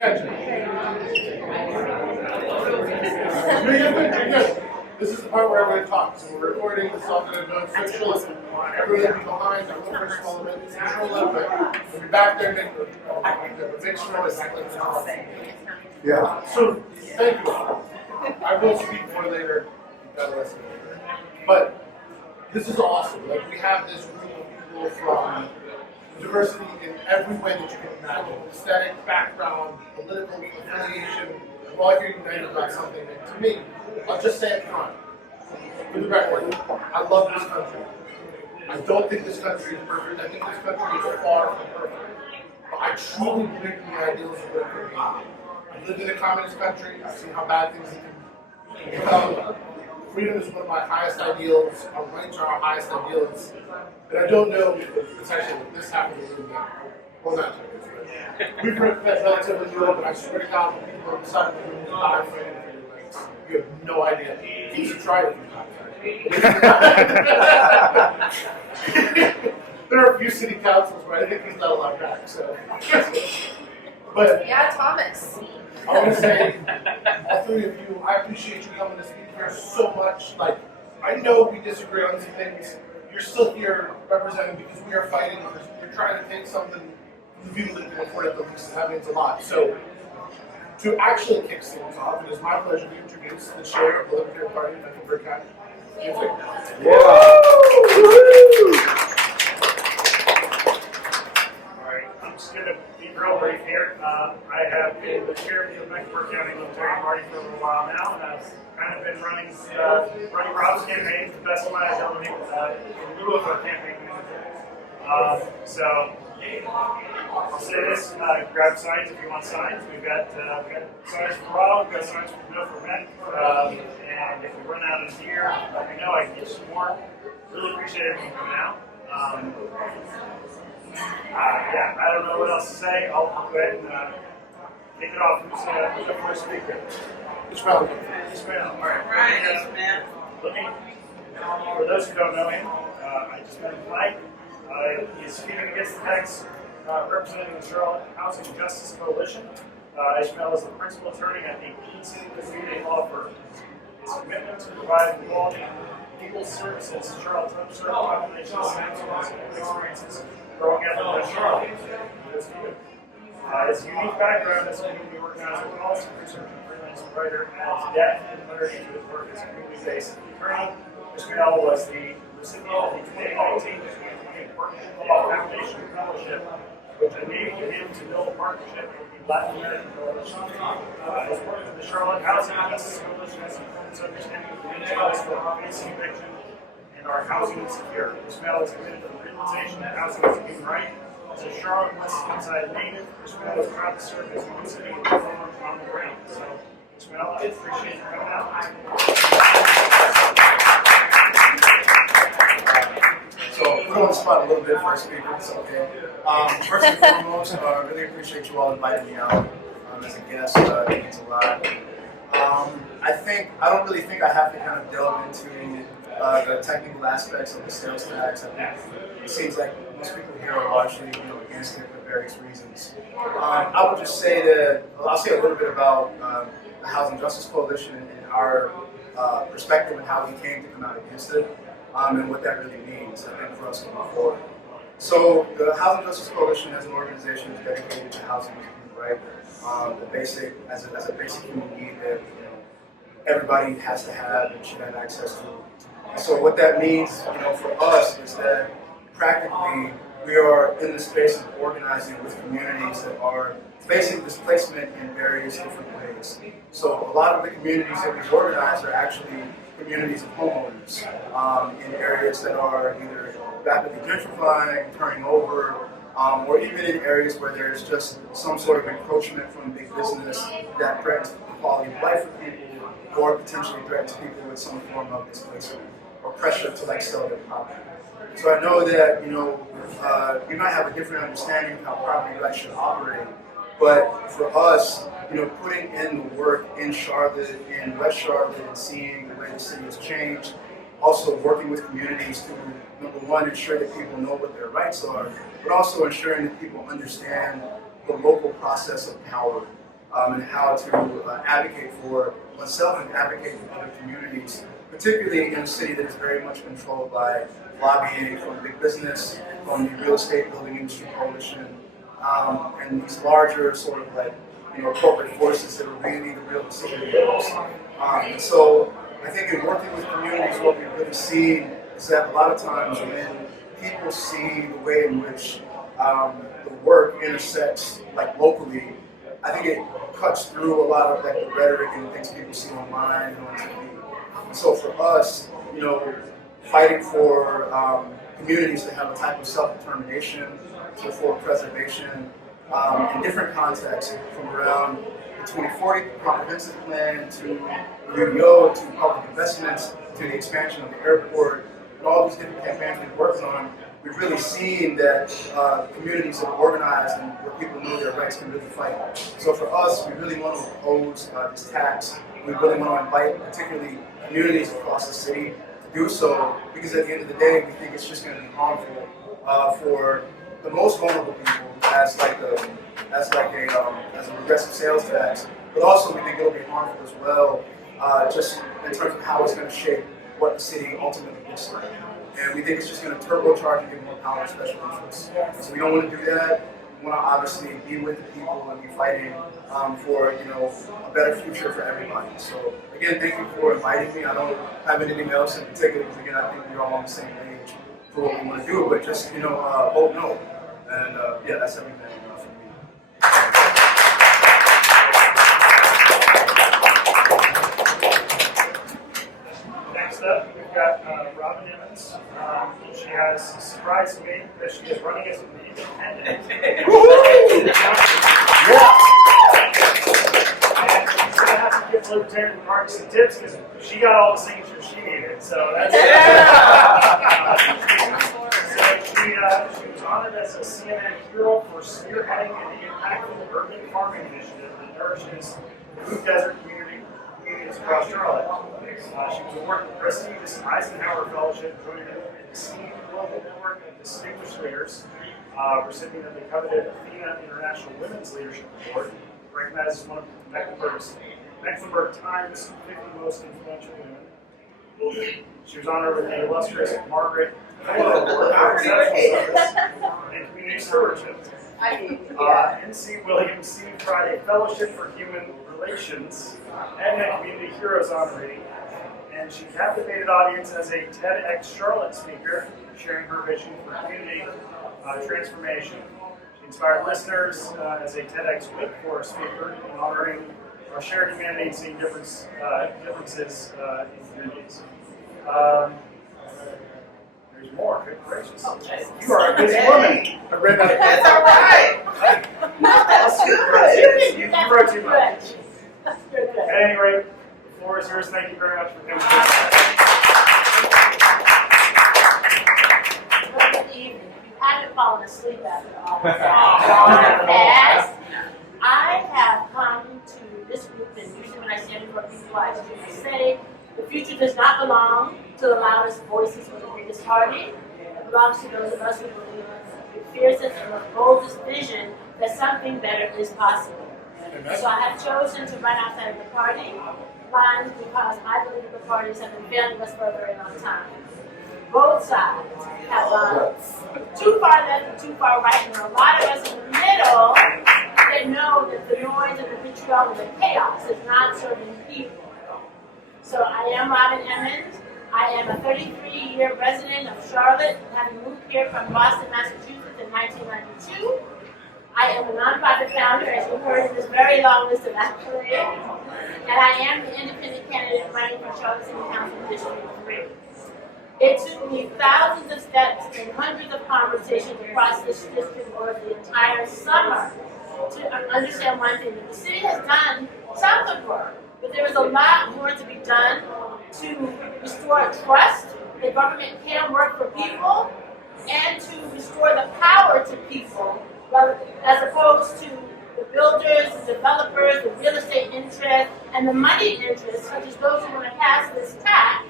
This is the part where everybody talks. So we're recording this all going to go social. Everybody will be behind. I'm going to control a little bit. We'll be back there and the big show is yeah. So thank you. I will speak more later. You gotta listen. But this is awesome. Like we have this group of people from diversity in every way that you can imagine. Aesthetic, background, political affiliation. We're all here united about something. And to me, I'll just say it front. For the record, I love this country. I don't think this country is perfect. I think this country is far from perfect. But I truly believe in the ideals of what it could be. I've lived in a communist country. I've seen how bad things can become. Freedom is one of my highest ideals. Our rights are our highest ideals. And I don't know if it's actually this happened to me. Well, not to me. We've heard that relatively new, but I swear to God, when people are deciding to die for your rights, you have no idea. You should try it a few times. There are a few city councils where I think he's let a lot back. So, but yeah, Thomas. I want to say, all three of you, I appreciate you coming to speak here so much. Like, I know we disagree on some things. You're still here representing because we are fighting. We're trying to take something from the people that can afford it the least, and that means a lot. So, to actually kick things off, it is my pleasure to introduce the chair of the Libertarian Party, Mecklenburg County. I'm just going to be real brief here. I have been the chair of the Mecklenburg County Libertarian Party for a little while now, and I've kind of been running Rob's campaign to the best of my ability in lieu of a campaign manager. So I'll say this: grab signs if you want signs. We've got signs for Rob, we've got signs for Bill for Matt, and if we run out of here, let me know. I can get some more. Really appreciate everyone coming out. Yeah, I don't know what else to say. I'll go ahead and kick it off. Who's the first speaker? Ismaail. Ismaail. All right. For those who don't know him, I just met him tonight. He's speaking against the text representing the Charlotte Housing Justice Coalition. Ismaail is the principal attorney at the Yates community law firm. His commitment to provide quality legal services to Charlotte's underserved population experiences growing up in Charlotte. His unique background as a community organizer, policy researcher, freelance writer, adds depth and clarity to his work as a community-based attorney. Ismaail was the recipient of the 2019 Law Foundation Fellowship, which enabled him to build a partnership with the Latin American Coalition. His work with the Charlotte Housing Justice Coalition has informed his understanding of the details of police eviction and our housing insecure. Ismaail is committed to the rehabilitation of housing as a human right. As a Charlotte West Inside native, Ismaail is proud to serve as one city reform on the ground. So, Ismaail, I appreciate you coming out. So, put on the spot a little bit for our speakers, okay? First and foremost, I really appreciate you all inviting me out as a guest. It means a lot. I don't really think I have to kind of delve into the technical aspects of the sales tax. I think it seems like most people here are largely, against it for various reasons. I would just say that I'll say a little bit about the Housing Justice Coalition and our perspective and how we came to come out against it, and what that really means, I think, for us to move forward. So the Housing Justice Coalition as an organization is dedicated to housing as a human right, as a basic human need that everybody has to have and should have access to. So what that means, for us is that practically we are in the space of organizing with communities that are facing displacement in various different ways. So a lot of the communities that we organize are actually communities of homeowners in areas that are either rapidly gentrifying, turning over, or even in areas where there's just some sort of encroachment from big business that threatens the quality of life for people, or potentially threatens people with some form of displacement or pressure to sell their property. So I know that you might have a different understanding of how property rights should operate, but for us, putting in the work in Charlotte, in West Charlotte, and seeing the way the city has changed, also working with communities to, number one, ensure that people know what their rights are, but also ensuring that people understand the local process of power and how to advocate for oneself and advocate for other communities, particularly in a city that is very much controlled by lobbying from big business, from the real estate building industry coalition, and these larger sort of like, corporate forces that are really the real decision makers. And so I think in working with communities, what we've really seen is that a lot of times when people see the way in which the work intersects like locally, I think it cuts through a lot of like the rhetoric and things people see online and on TV. And so for us, fighting for communities to have a type of self-determination, for preservation, in different contexts, from around the 2040 comprehensive plan to the UDO, to public investments, to the expansion of the airport, and all these different campaigns we've worked on, we've really seen that communities that are organized and where people know their rights can really fight. So for us, we really want to oppose this tax. We really want to invite particularly communities across the city to do so, because at the end of the day, we think it's just going to be harmful for the most vulnerable people as a regressive sales tax, but also we think it'll be harmful as well, just in terms of how it's going to shape what the city ultimately looks like. And we think it's just going to turbocharge and give more power to special interests. So we don't want to do that. We want to obviously be with the people and be fighting for a better future for everybody. So again, thank you for inviting me. I don't have anything else in particular because again, I think we're all on the same page for what we want to do. But just vote no. And yeah, that's everything for me. Next up, we've got Robin Emmons. She has surprised me that she is running as an independent. And she's going to have to give Libertarian Party some tips because she got all the signatures she needed. So that's she was honored as a CNN hero for spearheading an impactful urban farming initiative that nourishes food desert communities across Charlotte. She was awarded the prestigious Eisenhower Fellowship, joining an esteemed global network of distinguished leaders, recipient of the coveted Athena International Women's Leadership Award, recognized as one of Mecklenburg Times 50 most influential women. She was honored with the illustrious Margaret Award for exceptional service and community stewardship. NC William C. Friday Fellowship for Human Relations, and a Community Heroes honoree. And she captivated audience as a TEDx Charlotte speaker, sharing her vision for community transformation. She inspired listeners as a TEDx Whitcore speaker in honoring our shared humanity and seeing differences in communities. There's more. Good gracious. You are a busy woman. I ran out of That's all right. That's good. You wrote too much. Good. At any rate, the floor is yours. Thank you very much for coming. Good evening. If you haven't fallen asleep after all that, I have come to this group, and usually when I stand before people, I say the future does not belong to the loudest voices or the biggest party. It belongs to those of us who believe in the fiercest and the boldest vision that something better is possible. So I have chosen to run outside of the party lines because I believe that the parties have been failing us for a very long time. Both sides have gone too far left and too far right, and a lot of us in the middle that know that the noise and the vitriol and the chaos is not serving people. So I am Robin Emmons. I am a 33-year resident of Charlotte, having moved here from Boston, Massachusetts in 1992. I am a nonprofit founder, as you heard in this very long list of accolades, and I am the independent candidate running for Charlotte City Council District 3. It took me thousands of steps and hundreds of conversations across this district over the entire summer to understand one thing, that the city has done some good work, but there is a lot more to be done to restore trust that government can work for people and to restore the power to people, as opposed to the builders, the developers, the real estate interests, and the money interests, such as those who want to pass this tax.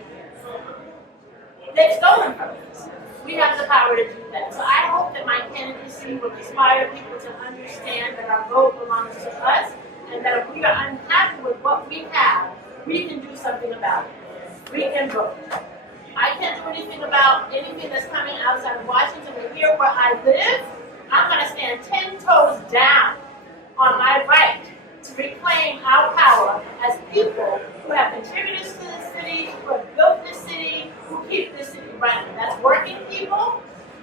They've stolen from us. We have the power to do that. So I hope that my candidacy will inspire people to understand that our vote belongs to us and that we are unhappy with what we have, we can do something about it. We can vote. I can't do anything about anything that's coming outside of Washington, but here where I live, I'm going to stand 10 toes down on my right to reclaim our power as people who have contributed to the city, who have built this city, who keep this city running. That's working people.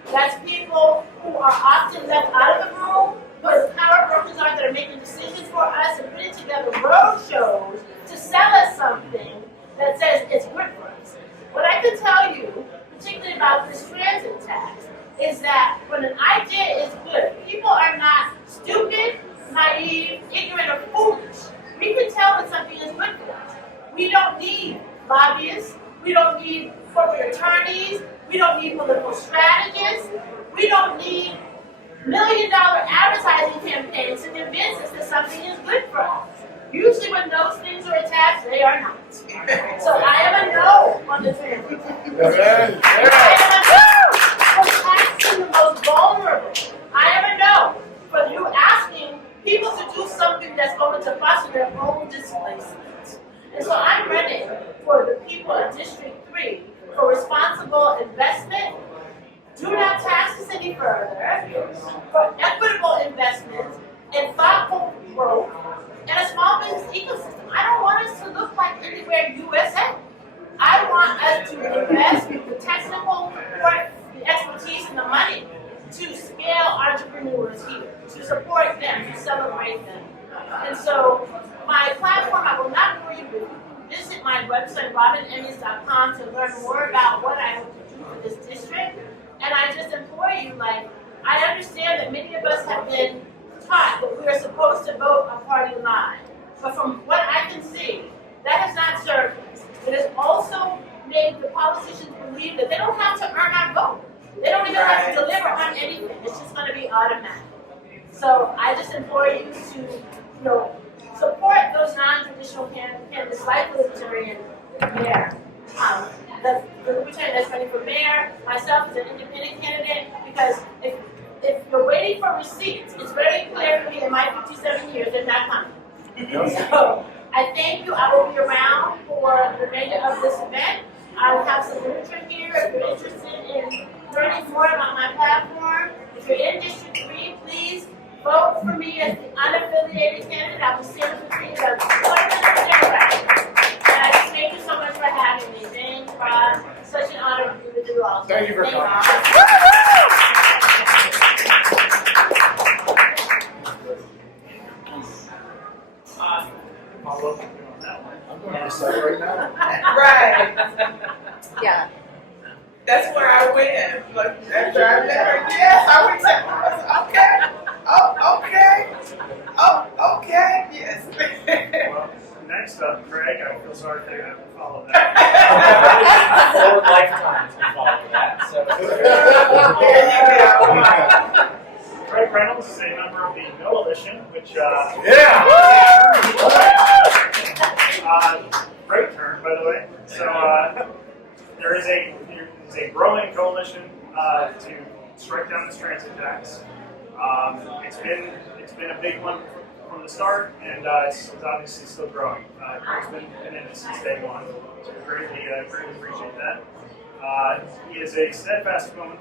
That's people who are often left out of the room, where the power brokers are that are making decisions for us and putting together road shows to sell us something that says it's good for us. What I can tell you, particularly about this transit tax, is that when an idea is good, people are not stupid, naive, ignorant, or foolish. We can tell when something is good for us. We don't need lobbyists. We don't need corporate attorneys. We don't need political strategists. We don't need million-dollar advertising campaigns to convince us that something is good for us. Usually when those things are attached, they are not. So I am a no on the transit tax. I am a no for taxing the most vulnerable. I am a no for you asking people to do something that's going to foster their own displacement. And so I'm running for the people of District 3 for responsible investment. Do not tax us any further. For equitable investment and thoughtful growth and a small business ecosystem. I don't want us to look like Anywhere USA. I want us to invest the technical support, the expertise, and the money to scale entrepreneurs here, to support them, to celebrate them. And so my platform, I will not bore you with. Visit my website, robinemmons.com, to learn more about what I hope to do for this district. And I just implore you, I understand that many of us have been taught that we are supposed to vote a party line. But from what I can see, that has not served us. It has also made the politicians believe that they don't have to earn our vote. They don't even have to deliver on anything. It's just going to be automatic. So I just implore you to, support those non-traditional candidates like the Libertarian mayor. The Libertarian that's running for mayor, myself as an independent candidate, because if you're waiting for receipts, it's very clear for me in my 57 years they're not coming. So I thank you. I will be around for the remainder of this event. I will have some literature here if you're interested in learning more about my platform. If you're in District 3, please vote for me as the unaffiliated candidate. I will stand for you as a Democrat. And I just thank you so much for having me. James, Rob, such an honor to be with you all. Thank you for coming. I'm going to decide right now. Right. Yeah. That's where I went. Like, after I met her, yes, I went to, okay. Oh, okay. Oh, okay. Yes. Well, next up, Craig, I feel sorry for you to have to follow that. 4 lifetimes to follow that. So. There you go. Craig Reynolds is a member of the Coalition, which great term, by the way. So there is a growing coalition to strike down this transit tax. It's been a big one from the start, and it's obviously still growing. Craig's been in it since day one, so we greatly appreciate that. He is a steadfast proponent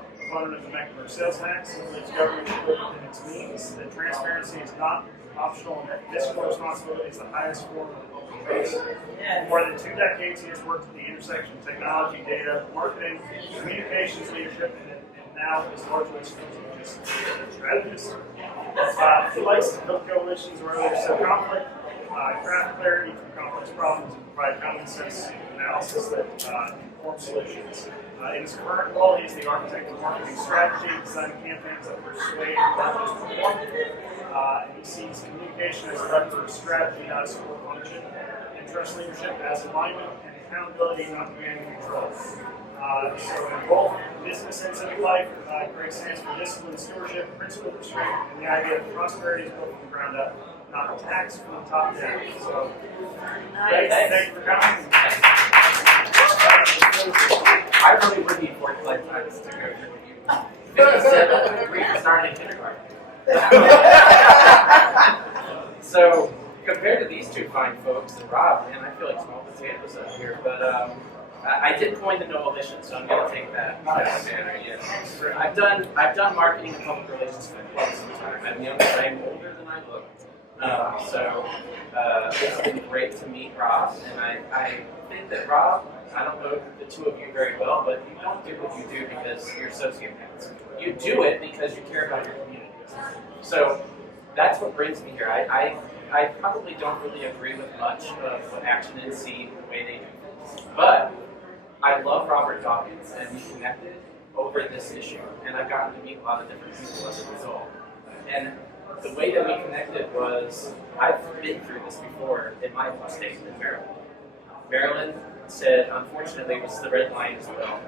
of the Mecklenburg sales tax. He believes government should live within its means, that transparency is not optional, and that fiscal responsibility is the highest form of public face. For more than 2 decades, he has worked at the intersection of technology, data, marketing, communications, leadership, and now is largely a strategist. He likes to build coalitions where there's some conflict, craft clarity for complex problems, and provide common sense analysis that inform solutions. In his current role, he is the architect of marketing strategy, designing campaigns that persuade not just perform. He sees communication as a lever of strategy, not a support function, and trusts leadership as alignment and accountability, not command and control. So in both business and civic life, Craig stands for discipline, stewardship, principle, restraint, and the idea that prosperity is built from the ground up, not taxed from the top down. So, Craig, thank you for coming. I really would need 45 times to go through with you. 57, we started in kindergarten. So, compared to these two fine folks and Rob, man, I feel like small potatoes up here. But I did coin the no elision, so I'm gonna take that. Nice. Yeah. I've done marketing and public relations for quite some time. I'm older than I look. So it's been great to meet Rob, and I think that Rob, I don't know the two of you very well, but you don't do what you do because you're sociopaths. You do it because you care about your community. So that's what brings me here. I probably don't really agree with much of what Action NC, the way they do things, but I love Robert Dawkins, and we connected over this issue, and I've gotten to meet a lot of different people as a result. And the way that we connected was, I've been through this before in my home state in Maryland. Maryland said, unfortunately, it was the red line as well.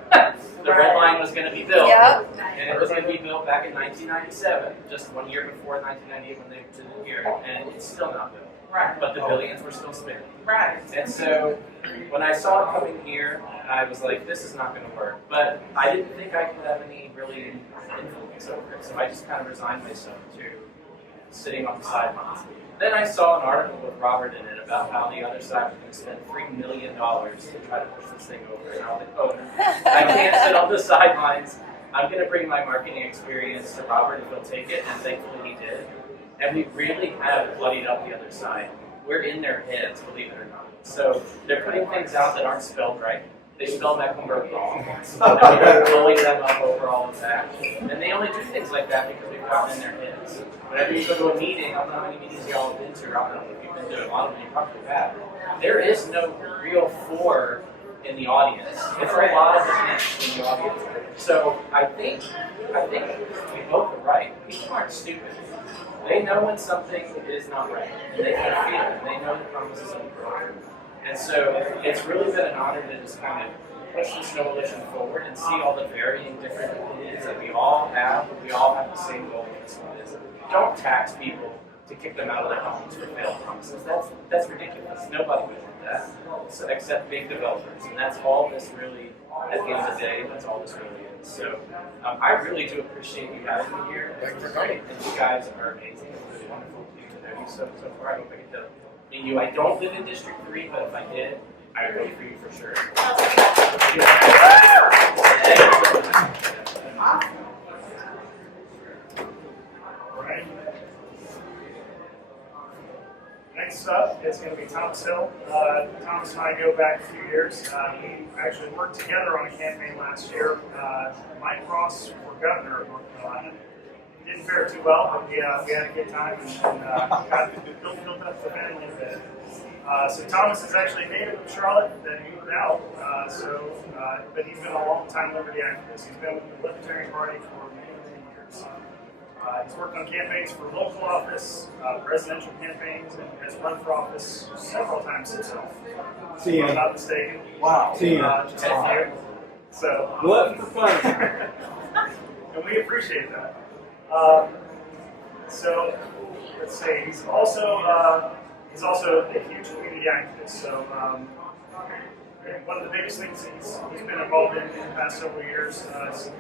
The red line was going to be built, and it was going to be built back in 1997, just 1 year before 1998 when they did it here, and it's still not built. Right. But the billions were still spent. Right. And so when I saw it coming here, I was like, this is not going to work. But I didn't think I could have any really influence over it, so I just kind of resigned myself to sitting on the sidelines. Then I saw an article with Robert in it about how the other side was going to spend $3 million to try to push this thing over. And I was like, oh, I can't sit on the sidelines. I'm going to bring my marketing experience to Robert and he'll take it, and thankfully he did. And we really have bloodied up the other side. We're in their heads, believe it or not. So they're putting things out that aren't spelled right. They spell Mecklenburg wrong. And we're blowing them up over all of that. And they only do things like that because we've gotten in their heads. Whenever you go to a meeting, I don't know how many meetings y'all have been to, I don't know if you've been to a lot of them, you probably have. There is no real for in the audience. It's a lot of against in the audience. So I think we both are right. People aren't stupid. They know when something is not right, and they can feel it, and they know the promises are broken. And so it's really been an honor to just kind of push this no elision forward and see all the varying different opinions that we all have, but we all have the same goal in this one. Is don't tax people to kick them out of their homes for failed promises. That's ridiculous. Nobody would want that, so, except big developers. And that's all this really, at the end of the day, that's all this really is. So I really do appreciate you having me here. Thanks for coming. And you guys are amazing. It's really wonderful to know you so far. I hope I get to meet you. I don't live in District 3, but if I did, I would vote for you for sure. Right. Next up is going to be Thomas Hill. Thomas and I go back a few years. We actually worked together on a campaign last year. Mike Ross for governor of North Carolina. Didn't fare too well, but we had a good time and built up the family a bit. So Thomas is actually native of Charlotte, then moved out. But he's been a long-time Liberty activist. He's been with the Libertarian Party for many, many years. He's worked on campaigns for local office, presidential campaigns, and has run for office several times himself. If I'm not mistaken. Wow. Just a few. So. Glutton for punishment. And we appreciate that. So let's see. He's also a huge community activist. So one of the biggest things he's been involved in the past several years is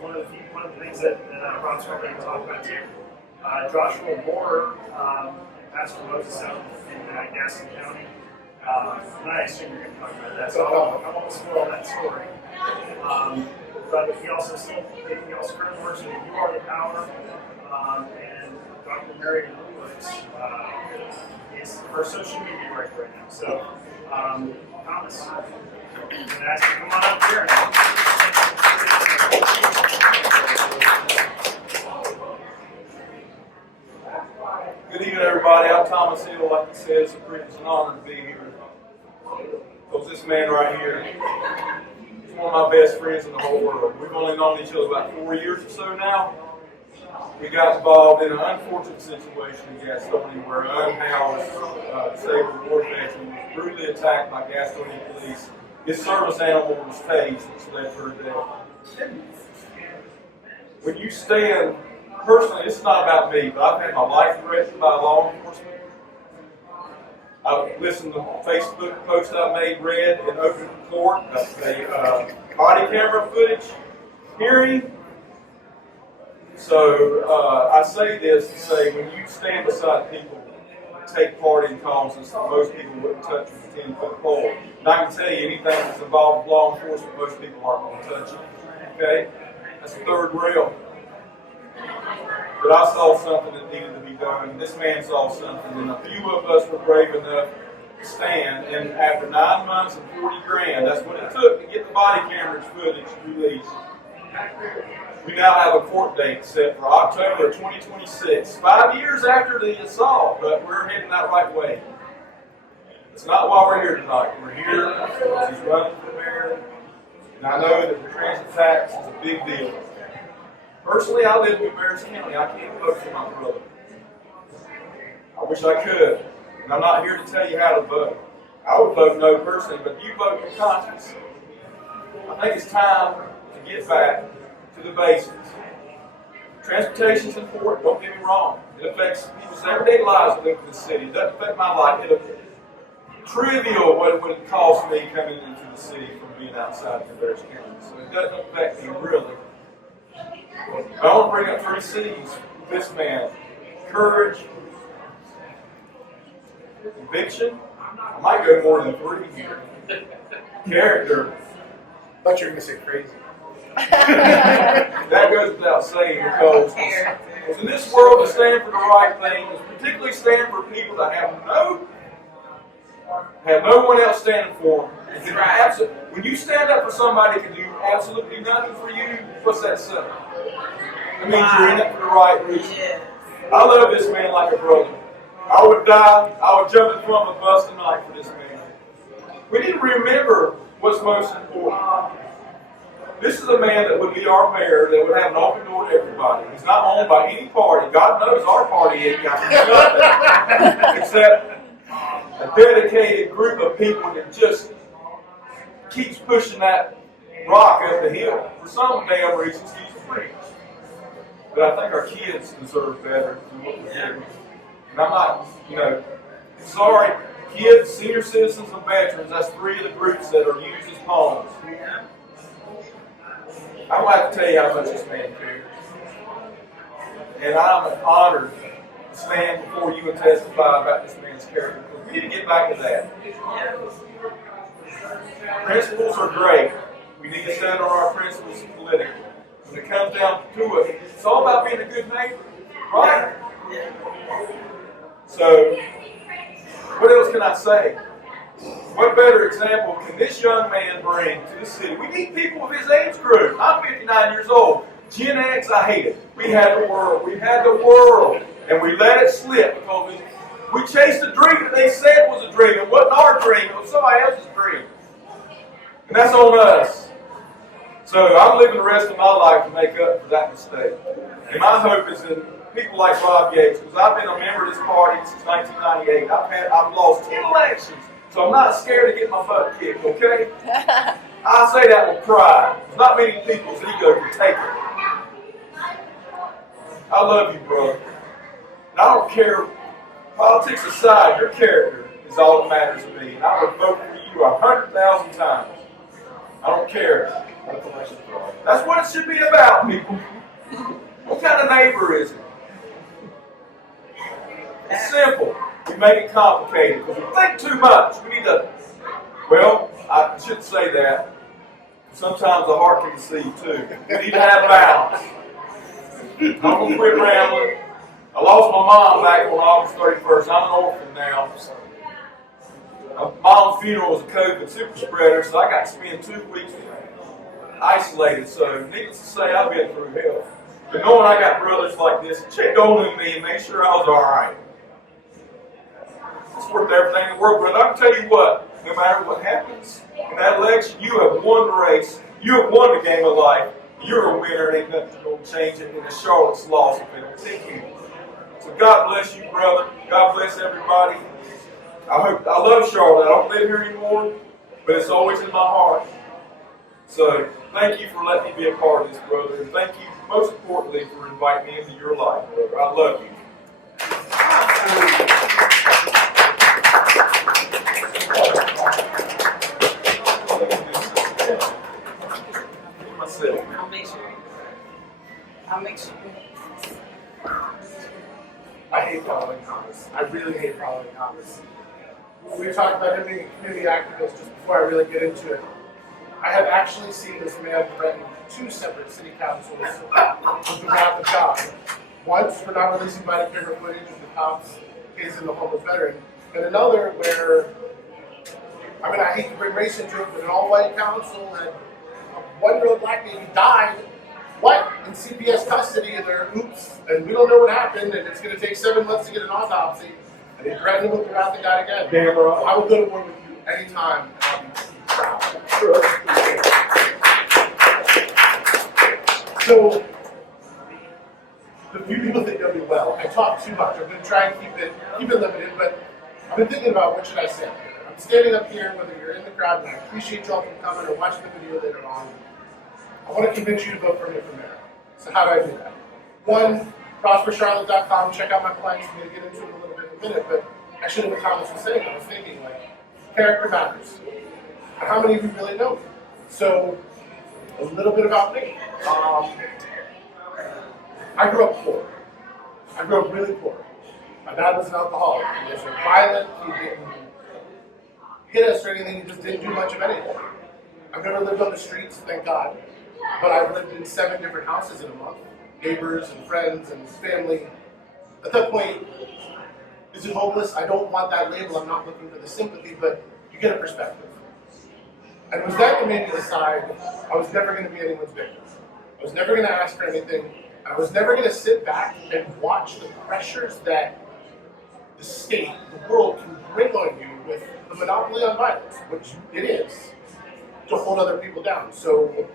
one of the things that Rob's going to talk about too. Joshua Moore, Pastor Moses out in Gaston County. And I assume you're going to talk about that, so I won't spoil that story. But he also currently works with You Are the Power, and Dr. Mary Lewis is her social media director right now. So, Thomas, I'm going to ask you to come on up here. Good evening, everybody. I'm Thomas Hill. Like he said, it's an honor to be here. Because this man right here is one of my best friends in the whole world. We've only known each other about 4 years or so now. We got involved in an unfortunate situation in Gastonia where an unhoused disabled war veteran was brutally attacked by Gastonia police. His service animal was tased, which led to her death. When you stand, personally, this is not about me, but I've had my life threatened by law enforcement. I've listened to Facebook posts I made, read in open court, a body camera footage hearing. So I say this to say, when you stand beside people take part in causes that most people wouldn't touch with a 10-foot pole. And I can tell you, anything that's involved with law enforcement, most people aren't going to touch it. Okay? That's the third rail. But I saw something that needed to be done, and this man saw something, and a few of us were brave enough to stand, and after 9 months and 40 grand, that's what it took to get the body cameras footage released. We now have a court date set for October 2026, 5 years after the assault, but we're heading that right way. It's not why we're here tonight. We're here because he's running for mayor, and I know that the transit tax is a big deal. Personally, I live in Bears County. I can't vote for my brother. I wish I could, and I'm not here to tell you how to vote. I would vote no personally, but you vote your conscience. I think it's time to get back to the basics. Transportation is important, don't get me wrong. It affects people's everyday lives that live in the city. It doesn't affect my life. It's trivial what it would cost me coming into the city from being outside of Bears County. So it doesn't affect me really. I want to bring up 3 C's with this man. Courage, conviction, I might go more than 3 here. Character. I thought you were going to say crazy. That goes without saying because in this world to stand for the right thing is particularly stand for people that have no one else standing for them. When you stand up for somebody who can do absolutely nothing for you, what's that say? It means you're in it for the right reason. I love this man like a brother. I would die, I would jump in front of a bus tonight for this man. We need to remember what's most important. This is a man that would be our mayor, that would have an open door to everybody. He's not owned by any party. God knows our party ain't got nothing except a dedicated group of people that just keeps pushing that rock up the hill. For some damn reasons, he's free. But I think our kids deserve better than what we're getting. And I'm not, sorry, kids, senior citizens, and veterans, that's 3 of the groups that are used as pawns. I would like to tell you how much this man cares. And I'm honored to stand before you and testify about this man's character. We need to get back to that. Principles are great. We need to stand on our principles politically. When it comes down to it, it's all about being a good neighbor, right? So, what else can I say? What better example can this young man bring to the city? We need people of his age group. I'm 59 years old. Gen X, I hate it. We had the world. And we let it slip because we chased a dream that they said was a dream. It wasn't our dream. It was somebody else's dream. And that's on us. So I'm living the rest of my life to make up for that mistake. And my hope is in people like Rob Yates, because I've been a member of this party since 1998. I've lost 10 elections. So I'm not scared to get my butt kicked, okay? I say that with pride. There's not many people's ego can take it. I love you, brother. And I don't care, politics aside, your character is all that matters to me. And I would vote for you 100,000 times. I don't care. That's what it should be about, people. What kind of neighbor is it? It's simple. We make it complicated because we think too much. We need to, well, I shouldn't say that. Sometimes the heart can deceive too. We need to have balance. I'm going to quit rambling. I lost my mom back on August 31st. I'm an orphan now. My mom's funeral was a COVID super spreader, so I got to spend 2 weeks isolated. So, needless to say, I've been through hell. But knowing I got brothers like this, checked on me and made sure I was all right. It's worth everything in the world, brother. I can tell you what, no matter what happens in that election, you have won the race. You have won the game of life. You're a winner, and ain't nothing going to change it. And the Charlotte's lost if it don't take you. So God bless you, brother. God bless everybody. I love Charlotte. I don't live here anymore, but it's always in my heart. So thank you for letting me be a part of this, brother. And thank you, most importantly, for inviting me into your life, brother. I love you. I'll make sure. I hate following Thomas. I really hate following Thomas. We were talking about him being a community activist just before I really get into it. I have actually seen this man threaten 2 separate city councils with the wrath of God. Once for not releasing body camera footage of the cops casing the homeless veteran, and another where, I mean, I hate to bring race into it, but an all-white council had a 1-year-old black baby died, what? In CPS custody, and they're, oops, and we don't know what happened, and it's going to take 7 months to get an autopsy, and they threatened him with the wrath of God again. Damn right. I will go to war with you anytime, and I'll be proud. So, the few people that know me well, I talk too much. I'm going to try and keep it limited, but I've been thinking about what should I say. I'm standing up here, whether you're in the crowd, and I appreciate y'all for coming or watching the video later on. I want to convince you to vote for me for mayor. So how do I do that? 1, prospercharlotte.com, check out my clients. I'm going to get into it a little bit in a minute, but actually what Thomas was saying, I was thinking, like, character matters. How many of you really know me? So, a little bit about me. I grew up poor. I grew up really poor. My dad was an alcoholic. He was violent. He didn't hit us or anything. He just didn't do much of anything. I've never lived on the streets, thank God. But I've lived in 7 different houses in a month. Neighbors and friends and family. At that point, is it hopeless? I don't want that label. I'm not looking for the sympathy, but you get a perspective. And it was that that made me decide I was never going to be anyone's victim. I was never going to ask for anything. And I was never going to sit back and watch the pressures that the state, the world can bring on you with the monopoly on violence, which it is, to hold other people down. So,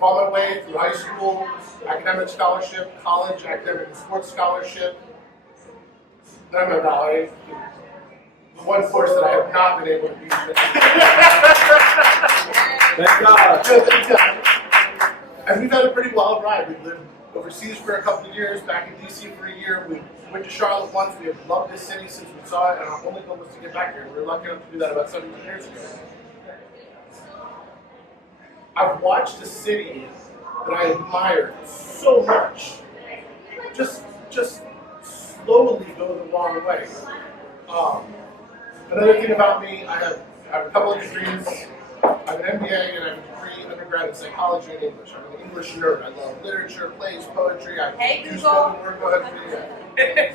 on my way through high school, academic scholarship, college, academic and sports scholarship, then I'm a ballet. The one course that I have not been able to be. Thank God. And we've had a pretty wild ride. We've lived overseas for a couple of years, back in DC for a year. We went to Charlotte once. We have loved this city since we saw it, and our only goal was to get back here. We were lucky enough to do that about 17 years ago. I've watched a city that I admired so much just slowly go the wrong way. Another thing about me, I have a couple of degrees. I have an MBA and I have a degree in undergrad in psychology and English. I'm an English nerd. I love literature, plays, poetry. I do spoken word, go ahead.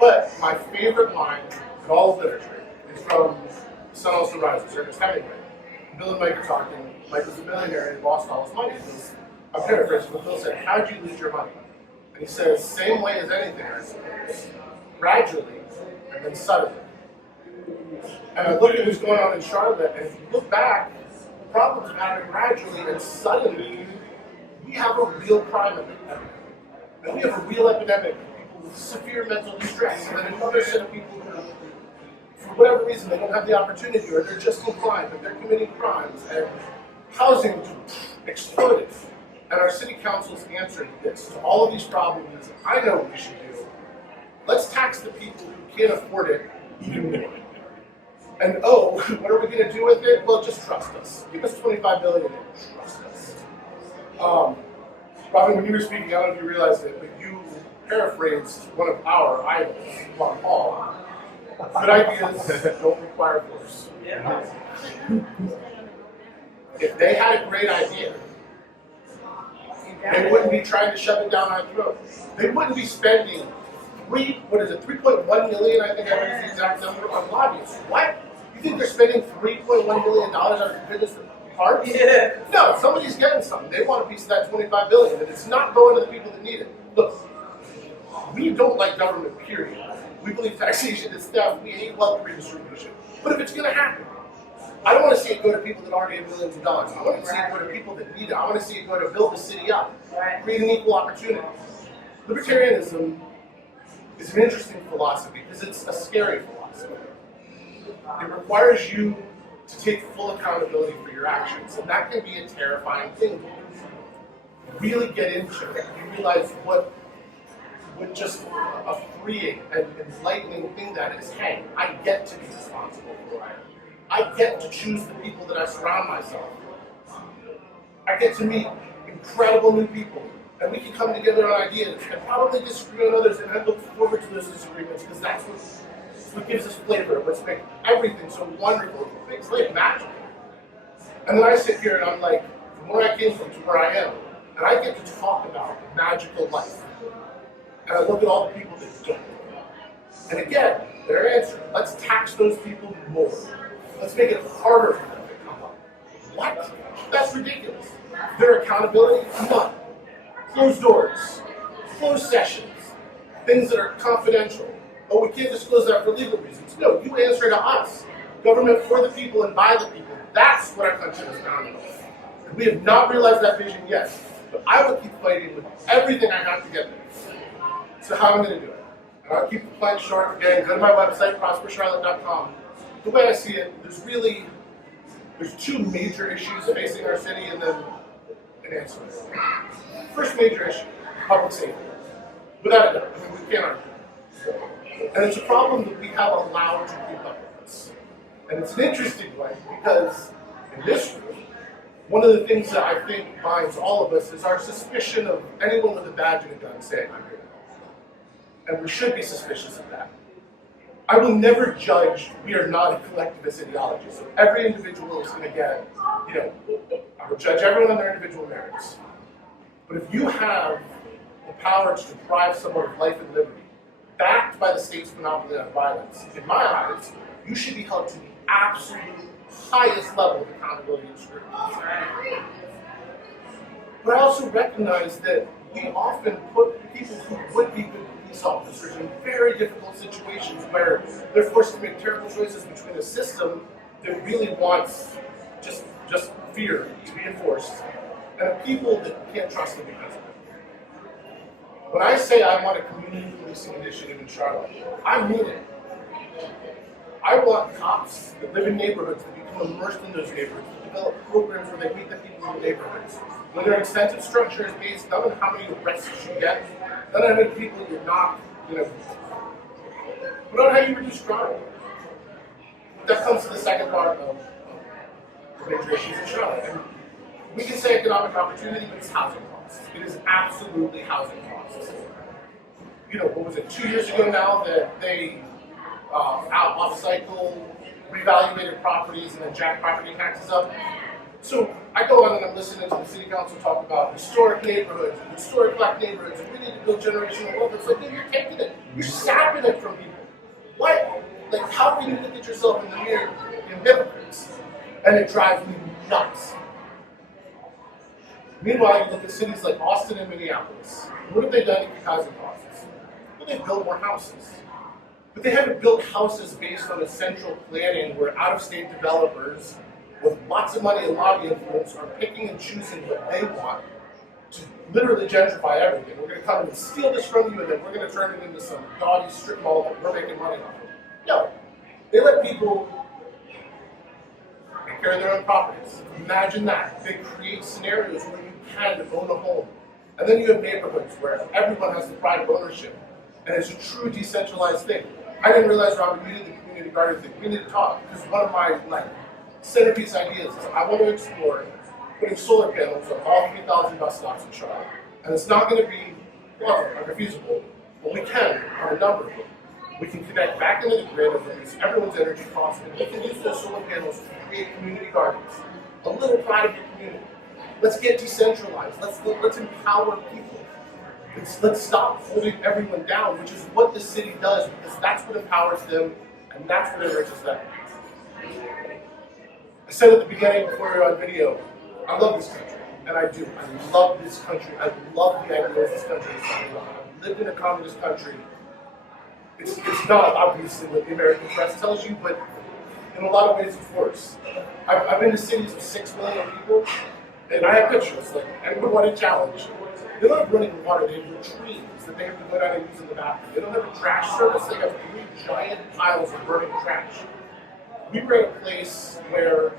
But my favorite line in all of literature is from The Sun Also Rises, Ernest Hemingway. Bill and Mike are talking. Mike was a millionaire and he lost all his money. I'm paraphrasing, but Bill said, "How'd you lose your money?" And he says, "Same way as anything, I suppose. Gradually, and then suddenly." And I look at what's going on in Charlotte, and if you look back, the problems have happened gradually, and suddenly, we have a real crime epidemic. And we have a real epidemic of people with severe mental distress, and then another set of people who, for whatever reason, they don't have the opportunity, or they're just inclined, but they're committing crimes, and housing exploded. And our city council's answer to this, to all of these problems, I know what we should do. Let's tax the people who can't afford it even more. And what are we going to do with it? Well, just trust us. Give us $25 billion and trust us. Robin, when you were speaking, I don't know if you realized it, but you paraphrased one of our idols, Ron Paul. Good ideas don't require force. If they had a great idea, they wouldn't be trying to shove it down our throats. They wouldn't be spending 3.1 million, I think I heard the exact number, on lobbyists. What? You think they're spending $3.1 million out of goodness of heart? Yeah. No, somebody's getting something. They want a piece of that $25 billion, and it's not going to the people that need it. Look, we don't like government, period. We believe taxation is theft. We hate wealth redistribution. But if it's going to happen, I don't want to see it go to people that already have millions of dollars. I want to see it go to people that need it. I want to see it go to build the city up, create an equal opportunity. Libertarianism is an interesting philosophy because it's a scary philosophy. It requires you to take full accountability for your actions, and that can be a terrifying thing. You really get into it, you realize what just a freeing and enlightening thing that is. Hey, I get to be responsible for what I am. I get to choose the people that I surround myself with. I get to meet incredible new people, and we can come together on ideas and probably disagree on others, and I look forward to those disagreements because that's what It's what gives us flavor. What's make everything so wonderful. It makes life magical. And then I sit here and I'm like, from where I came from to where I am, and I get to talk about magical life. And I look at all the people that don't. And again, their answer, let's tax those people more. Let's make it harder for them to come up. What? That's ridiculous. Their accountability? None. Closed doors, closed sessions, things that are confidential. Oh, we can't disclose that for legal reasons. No, you answer to us. Government for the people and by the people. That's what our country is founded on. And we have not realized that vision yet. But I will keep fighting with everything I have to get there. So how am I going to do it? And I'll keep the plan short. Again, go to my website, prospercharlotte.com. The way I see it, there's two major issues facing our city and then an answer. First major issue, public safety. Without a doubt, I mean, we can't argue. And it's a problem that we have allowed to keep up with us. And it's an interesting one because in this room, one of the things that I think binds all of us is our suspicion of anyone with a badge and a gun saying, I'm here. And we should be suspicious of that. I will never judge, we are not a collectivist ideology, so every individual is going to get, I will judge everyone on their individual merits. But if you have the power to deprive someone of life and liberty, backed by the state's monopoly on violence, in my eyes, you should be held to the absolute highest level of accountability and scrutiny. But I also recognize that we often put people who would be good police officers in very difficult situations where they're forced to make terrible choices between a system that really wants just fear to be enforced and a people that can't trust them because of it. When I say I want a community policing initiative in Charlotte, I mean it. I want cops that live in neighborhoods that become immersed in those neighborhoods, to develop programs where they meet the people in the neighborhoods. When their incentive structure is based not on how many arrests you get, not on how many people you knock, but on how you reduce crime. That comes to the second part of the major issues in Charlotte. And we can say economic opportunity, but it's housing costs. It is absolutely housing costs. What was it, 2 years ago now that they off-cycle reevaluated properties and then jacked property taxes up? So I go on and I'm listening to the city council talk about historic neighborhoods, and historic black neighborhoods, and we need to build generational wealth. It's like, dude, you're taking it, you're sapping it from people. What? Like, how can you look at yourself in the mirror in hypocrites? And it drives me nuts. Meanwhile, you look at cities like Austin and Minneapolis. What have they done to keep housing costs? Well, they've built more houses. But they haven't built houses based on a central planning where out-of-state developers with lots of money and lobby influence are picking and choosing what they want to literally gentrify everything. We're going to come in and steal this from you, and then we're going to turn it into some gaudy strip mall that we're making money off of. No. They let people take care of their own properties. Imagine that. They create scenarios where you can own a home. And then you have neighborhoods where everyone has the pride of ownership. And it's a true decentralized thing. I didn't realize, Robin, you did the community garden thing. We need to talk, because one of my centerpiece ideas is I want to explore putting solar panels on all 3,000 bus stops in Charlotte. And it's not going to be feasible, but we can on a number of them. We can connect back into the grid and reduce everyone's energy costs, and we can use those solar panels to create community gardens. A little pride of your community. Let's get decentralized. Let's empower people. Let's stop holding everyone down, which is what the city does, because that's what empowers them, and that's what enriches them. I said at the beginning before we were on video, I love this country, and I do. I love this country. I love the ideas this country is standing on. I've lived in a communist country. It's not obviously what the American press tells you, but in a lot of ways it's worse. I've been to cities with 6 million people, and I have pictures, everyone want a challenge. They don't have running water, they have latrines that they have to go down and use in the bathroom. They don't have a trash service, they have 3 giant piles of burning trash. We were at a place where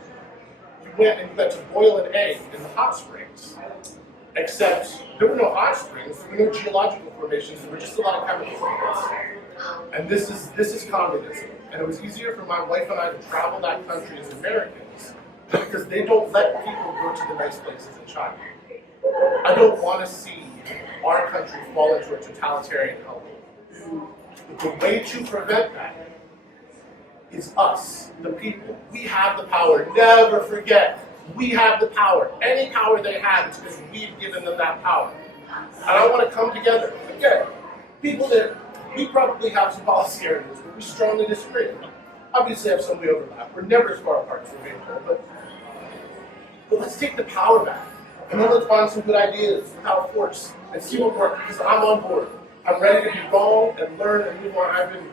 you went and you got to boil an egg in the hot springs. Except there were no hot springs, there were no geological formations, there were just a lot of chemical springs. And this is communism. And it was easier for my wife and I to travel that country as Americans because they don't let people go to the nice places in China. I don't want to see our country fall into a totalitarian cult. The way to prevent that is us, the people. We have the power. Never forget, we have the power. Any power they have is because we've given them that power. And I want to come together. Again, people that we probably have some policy areas where we strongly disagree. Obviously, have some we overlap. We're never as far apart as we're able, but let's take the power back. And then let's find some good ideas without force and see what works, because I'm on board. I'm ready to be wrong and learn and move on. I've been,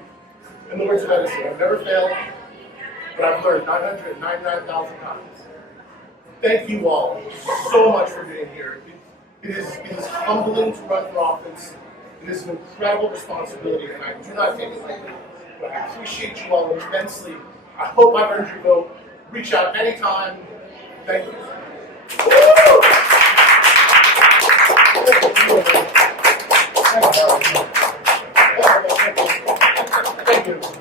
in the words of Edison, I've never failed, but I've learned 999,000 times. Thank you all so much for being here. It is humbling to run for office. It is an incredible responsibility, and I do not take it lightly. But I appreciate you all immensely. I hope I've earned your vote. Reach out anytime. Thank you. Thank you.